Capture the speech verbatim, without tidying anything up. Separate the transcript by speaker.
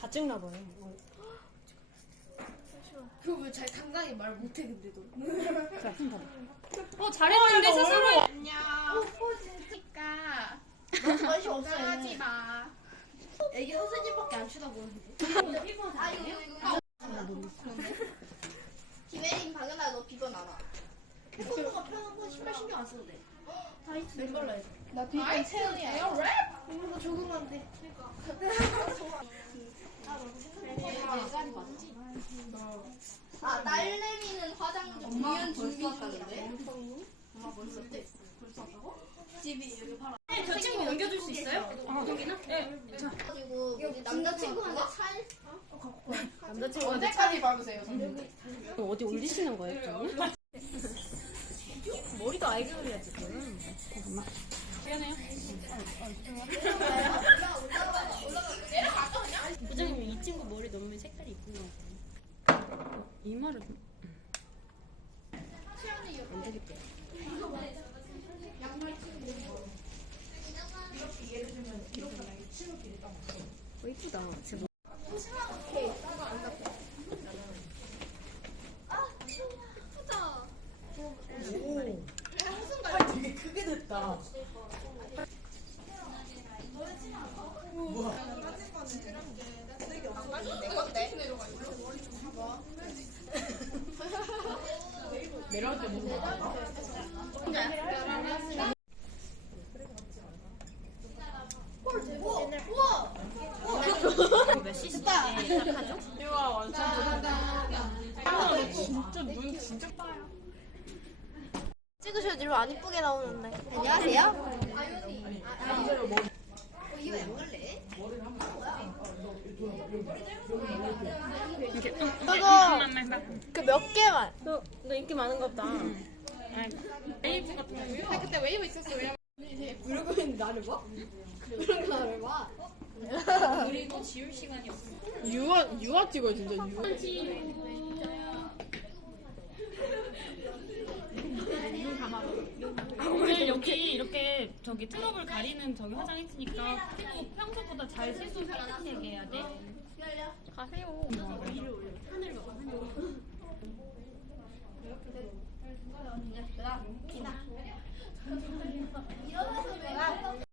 Speaker 1: 다 찍나 봐요.
Speaker 2: 그거 왜 잘 당당히 말 못해 근데 너.
Speaker 1: 자, 힘 봐.
Speaker 3: 어 잘했는데 스스로.
Speaker 2: 안녕. 오빠지니까 너 관심 없어. 하지 마. 애기 선생님밖에 안 쳐다보는데. 아 이거 이거.
Speaker 4: 김혜린 박연아 너 비번 알아?
Speaker 2: 태권도가 편한 건 신발 신경 안 써도 돼. 맨발로 해서.
Speaker 4: 나 비번 채은이야.
Speaker 2: 이거 뭐 적응한데.
Speaker 4: 아 딸내미는 화장 공연 준비 중인데. 집이 여기 바로.
Speaker 3: 저 친구 넘겨줄 수 있어요? 여기나? 네. 자.
Speaker 4: 가지고 우리 남자친구한테 살.
Speaker 1: 남자친구
Speaker 2: 언제까지 밟으세요?
Speaker 1: 어디 올리시는 거예요? 머리도 아이돌이야 지금. 잠깐만.
Speaker 3: 미안해요.
Speaker 1: 부장님 이 친구 머리 너무 색깔이 이쁜 것 같아요. 이마를 좀. 안 되겠다. 어, 이쁘다. 제 머-
Speaker 2: 되게 크게 됐다. 내려올 때 뭔가.
Speaker 1: 몇 시시에 딱 하죠?
Speaker 2: 이와 완전 아, 진짜 눈 진짜
Speaker 4: 찍으셔야지 안 이쁘게 나오는데. 안녕하세요. 이거 왜 먹을래?
Speaker 1: 이렇게.
Speaker 4: 저거 그 몇 개만.
Speaker 1: 너, 너 인기 많은가 보다.
Speaker 3: 웨이브 같은 거.
Speaker 2: 그때 웨이브 있었어요. 부르고 있는 나를 봐? 부르고 나를 봐?
Speaker 3: 그리고 지울 시간이 없어.
Speaker 2: 유아 유아 찍어 진짜 유아.
Speaker 3: 오늘 여기 이렇게 저기 트러블 가리는 저기 화장했으니까 피부 평소보다 잘 세수 깨끗하게 해야 돼. 가세요. 하늘 봐.
Speaker 4: 일어나서 내가